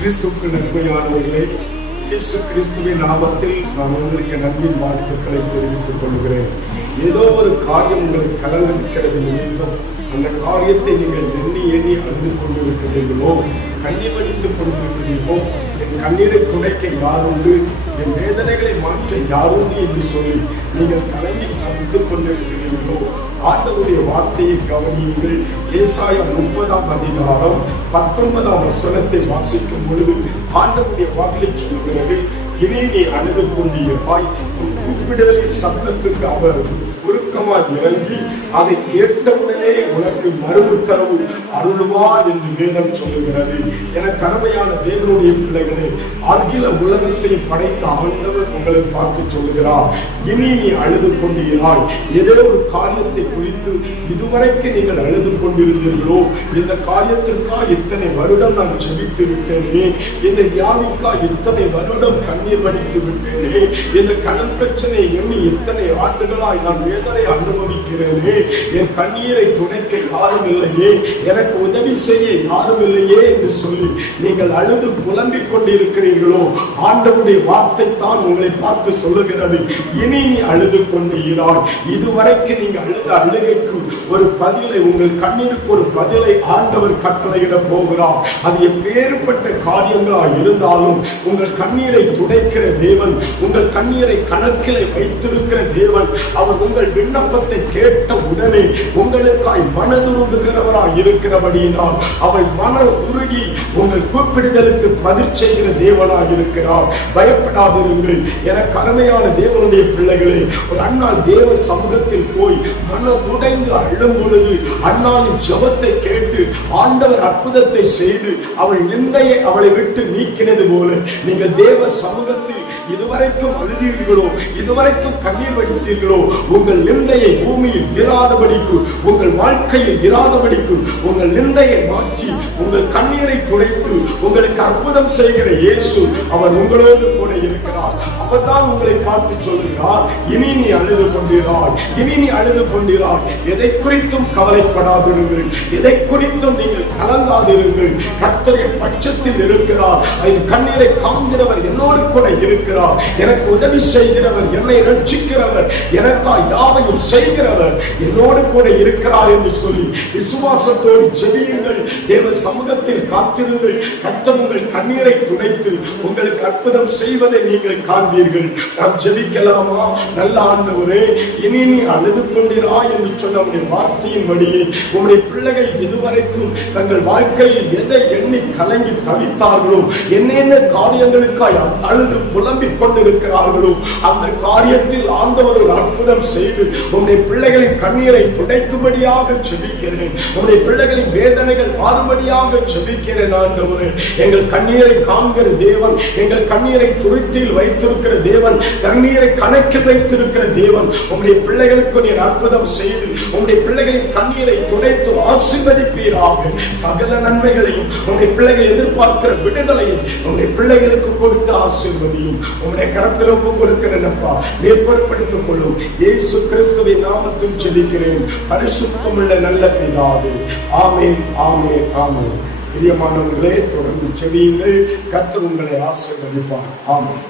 கிறிஸ்துக்கு நன்மையானவர்களே இயேசு கிறிஸ்துவின் நாமத்தில் நான் உங்களுக்கு நன்றியின் வாழ்த்துக்களை தெரிவித்துக் கொள்கிறேன். ஏதோ ஒரு காரியம் உங்களை கலந்திருக்கிறது நிமித்தம் அந்த காரியத்தை நீங்கள் எண்ணி எண்ணி அழுது கொண்டிருக்கிறீர்களோ கண்ணிமடித்துக் கொண்டிருக்கிறீர்களோ என் கண்ணீரை துடைக்க யாருண்டு என் வேதனைகளை மாற்ற யாருண்டு என்று சொல்லி நீங்கள் கலங்கி அழுது கொண்டிருக்கிறீர்கள் ஆண்டவருடைய வார்த்தையை கவனியுங்கள். ஏசாயா முப்பதாம் அதிகாரம் பத்தொன்பதாம் வசனத்தை வாசிக்கும் பொழுது ஆண்டவருடைய வார்த்தை சொல்கிறது இனி நீ அழுது கொண்டிருப்பாய் உன் கூப்பிடுதலின் சத்தத்துக்கு அவர் உருக்கமாய் இறங்கி அதை கேட்டவுடனே உனக்கு மறு உத்தரவு அருள்வா என்று வேதம் சொல்லுகிறது. என கடமையான தேவனுடைய பிள்ளைகளே அகில உலகத்தை படைத்த ஆண்டவர் உங்களை பார்த்து சொல்லுகிறார். இனி நீ அழுது கொண்டீராய் ஏதோ ஒரு காரியத்தை குறித்து இதுவரைக்கு நீங்கள் அழுது கொண்டிருந்தீர்களோ? இந்த காரியத்திற்காக இத்தனை வருடம் நான் செபித்து விட்டேனே? இந்த வியாதிக்காக இத்தனை வருடம் கண்ணீர் வடித்து விட்டேனே? இந்த கடன் பிரச்சனை எண்ணி இத்தனை ஆண்டுகளாய் நான் வேதனை அனுபவிக்கிறேனே. என் கண்ணீரை துடைக்க யாரும் இல்லையே. எனக்கு உதவி செய்ய யாரும் இல்லையே என்று சொல்லி நீங்கள் அழுது புலம்பிக் கொண்டிருக்கிறீர்களோ? ஆண்டவருடைய வார்த்தை தான் உங்களை பார்த்து சொல்லுகிறது. இனி நீ அழுது கொண்டீராய் இதுவரைக்கும் நீங்க அழுத அழுகைக்கு ஒரு பதிலை உங்கள் கண்ணீருக்கு ஒரு பதிலை ஆண்டவர் கட்டளையிட போகிறார். அது எப்பேற்பட்ட காரியங்களா இருந்தாலும் உங்கள் கண்ணீரை துடைக்கிற தேவன் உங்கள் கண்ணீரை கண் கணக்கிலே வைத்திருக்கிற தேவன் அவர் உங்கள் விண்ணப்பத்தை கேட்ட உடனே உங்களுக்காய் மனதுருகுகிறவராய் இருக்கிறபடியினால் அவள் மன உருகி உங்கள் கூப்பிடுதலுக்கு பதில் செய்கிற தேவனாய் இருக்கிறார். பயப்படாதிருங்கள். என கருமையான தேவனுடைய பிள்ளைகளே ஒரு அண்ணா தேவ சமூகத்தில் போய் மன உடைந்து அள்ளும் பொழுது அண்ணாவின் ஜபத்தை கேட்டு ஆண்டவர் அற்புதத்தை செய்து அவள் நிந்தையை அவளை விட்டு நீக்கினது போல நீங்கள் தேவ சமூகத்தில் இதுவரைக்கும் அழுதீர்களோ இதுவரைக்கும் கண்ணீர் வடித்தீர்களோ? உங்கள் நிந்தையை பூமியில் இராதபடிக்கு உங்கள் வாழ்க்கையில் இராதபடிக்கு உங்கள் நிந்தையை மாற்றி உங்கள் கண்ணீரை துடைத்து உங்களுக்கு அற்புதம் செய்கிற இயேசு அவர் உங்களோடு கூட இருக்கிறார். அப்பதான் உங்களை பார்த்து சொல்கிறார். இனி நீ அழுது கொண்டிராய். இனி நீ அழுது கொண்டிராய். எதை குறித்தும் கவலைப்படாதிருங்கள். எதை குறித்தும் நீங்கள் கலங்காதிருங்கள். கர்த்தரின் பட்சத்தில் இருக்கிறார். இந்த கண்ணீரை காண்கிறவர் என்னோடு கூட இருக்கிறார். எனக்கு உதவி செய்கிறவர் என்னை ரட்சிக்கிறவர் எனக்கா யாவையும் செய்கிறவர் என்னோடு கூட இருக்கிறார் என்று சொல்லி விசுவாசத்தோடு செவியுங்கள் தேவ சமூகத்தில் காத்திருங்கள். கர்த்தர் உங்கள் கண்ணீரை துடைத்து உங்களுக்கு அற்புதம் செய்வதை நீங்கள் காண்பீர்கள். நாம் ஜெபிக்கலாமா? நல்ல ஆண்டவரே இனி நீ அழுது கொண்டிரா என்று சொன்ன உடைய வார்த்தையின் வழியே உங்களுடைய பிள்ளைகள் இதுவரைக்கும் தங்கள் வாழ்க்கையில் எதை எண்ணி கலங்கி தவித்தார்களோ என்னென்ன காரியங்களுக்காய் அழுது புலம்பிக் கொண்டிருக்கிறார்களோ அந்த காரியத்தில் ஆண்டவர் ஒரு அற்புதம் செய்து உங்களுடைய பிள்ளைகளின் கண்ணீரை துடைக்கும்படியாக செபிக்கிறேன் உங்களுடைய பிள்ளைகளின் வேதனைகள் மாறும்படியாக செபிக்கிறேன் ஆண்டவரே. எங்கள் கண்ணீரை காண்கிற தேவன் எங்கள் கண்ணீரை துருத்தியில் வைத்திருக்கிற தேவன் கண்ணீரை கணக்கில் வைத்திருக்கிற தேவன் உங்களுடைய பிள்ளைகளுக்கு நீர் அற்புதம் செய்து உங்களுடைய பிள்ளைகளின் கண்ணீரை துடைத்து ஆசிர்வதிப்பீராக. சகல நன்மைகளையும் உங்களுடைய பிள்ளைகள் எதிர்பார்க்கிற விடுதலையும் உங்களுடைய பிள்ளைகளுக்கு கொடுத்து ஆசிர்வதியும். உங்களுடைய கரத்தில் ஒப்பு கொடுக்கிறேனப்பா நீர் பொறுப்படுத்திக் கொள்ளும். இயேசு கிறிஸ்துவின் நாமத்தில் ஜெபிக்கிறேன். பரிசுத்தமுள்ள நல்ல பிதாவே. ஆமே ஆமே ஆமே பிரியமானவர்களே தொடர்ந்து செவியுங்கள் கத்து உங்களை ஆசிர்வதிப்பார். ஆமென்.